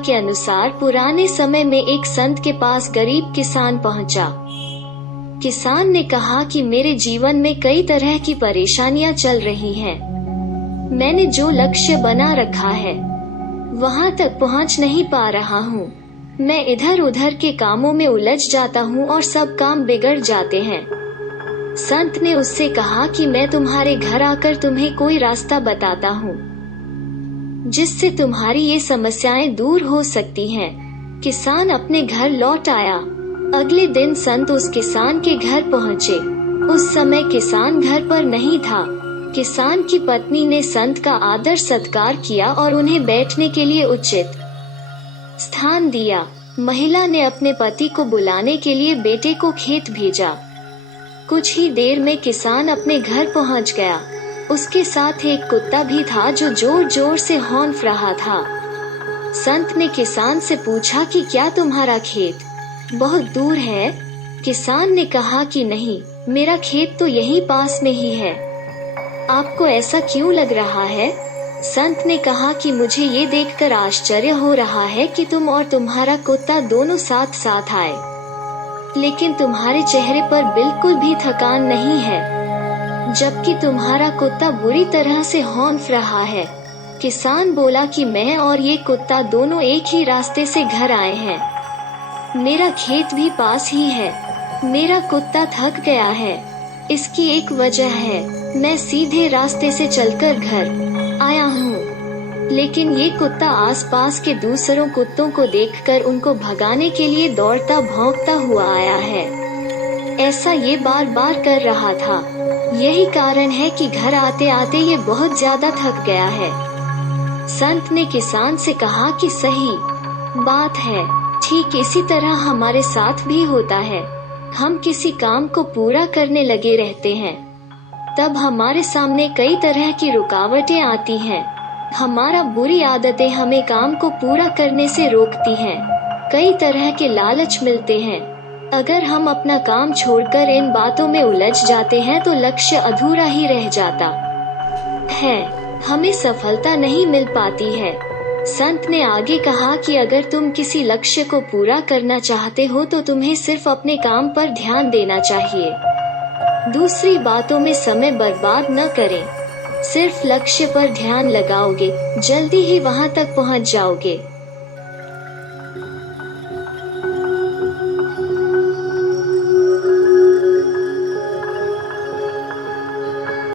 के अनुसार पुराने समय में एक संत के पास गरीब किसान पहुंचा। किसान ने कहा कि मेरे जीवन में कई तरह की परेशानियां चल रही हैं। मैंने जो लक्ष्य बना रखा है वहां तक पहुंच नहीं पा रहा हूँ। मैं इधर उधर के कामों में उलझ जाता हूँ और सब काम बिगड़ जाते हैं। संत ने उससे कहा कि मैं तुम्हारे घर आकर तुम्हें कोई रास्ता बताता हूँ जिससे तुम्हारी ये समस्याएं दूर हो सकती हैं। किसान अपने घर लौट आया। अगले दिन संत उस किसान के घर पहुँचे। उस समय किसान घर पर नहीं था। किसान की पत्नी ने संत का आदर सत्कार किया और उन्हें बैठने के लिए उचित स्थान दिया। महिला ने अपने पति को बुलाने के लिए बेटे को खेत भेजा। कुछ ही देर में किसान अपने घर पहुंच गया। उसके साथ एक कुत्ता भी था जो जोर जोर से हौंफ रहा था। संत ने किसान से पूछा कि क्या तुम्हारा खेत बहुत दूर है? किसान ने कहा कि नहीं, मेरा खेत तो यहीं पास में ही है। आपको ऐसा क्यों लग रहा है? संत ने कहा कि मुझे ये देखकर आश्चर्य हो रहा है कि तुम और तुम्हारा कुत्ता दोनों साथ साथ आए, लेकिन तुम्हारे चेहरे पर बिल्कुल भी थकान नहीं है, जबकि तुम्हारा कुत्ता बुरी तरह से हौंफ रहा है। किसान बोला कि मैं और ये कुत्ता दोनों एक ही रास्ते से घर आए हैं। मेरा खेत भी पास ही है। मेरा कुत्ता थक गया है। इसकी एक वजह है, मैं सीधे रास्ते से चलकर घर आया हूँ, लेकिन ये कुत्ता आसपास के दूसरों कुत्तों को देखकर उनको भगाने के लिए दौड़ता भौंकता हुआ आया है। ऐसा ये बार बार कर रहा था। यही कारण है कि घर आते आते ये बहुत ज्यादा थक गया है। संत ने किसान से कहा कि सही बात है, ठीक इसी तरह हमारे साथ भी होता है। हम किसी काम को पूरा करने लगे रहते हैं, तब हमारे सामने कई तरह की रुकावटें आती हैं। हमारा बुरी आदतें हमें काम को पूरा करने से रोकती हैं। कई तरह के लालच मिलते हैं। अगर हम अपना काम छोड़कर इन बातों में उलझ जाते हैं तो लक्ष्य अधूरा ही रह जाता है, हमें सफलता नहीं मिल पाती है। संत ने आगे कहा कि अगर तुम किसी लक्ष्य को पूरा करना चाहते हो तो तुम्हें सिर्फ अपने काम पर ध्यान देना चाहिए। दूसरी बातों में समय बर्बाद न करें। सिर्फ लक्ष्य पर ध्यान लगाओगे, जल्दी ही वहां तक पहुंच जाओगे।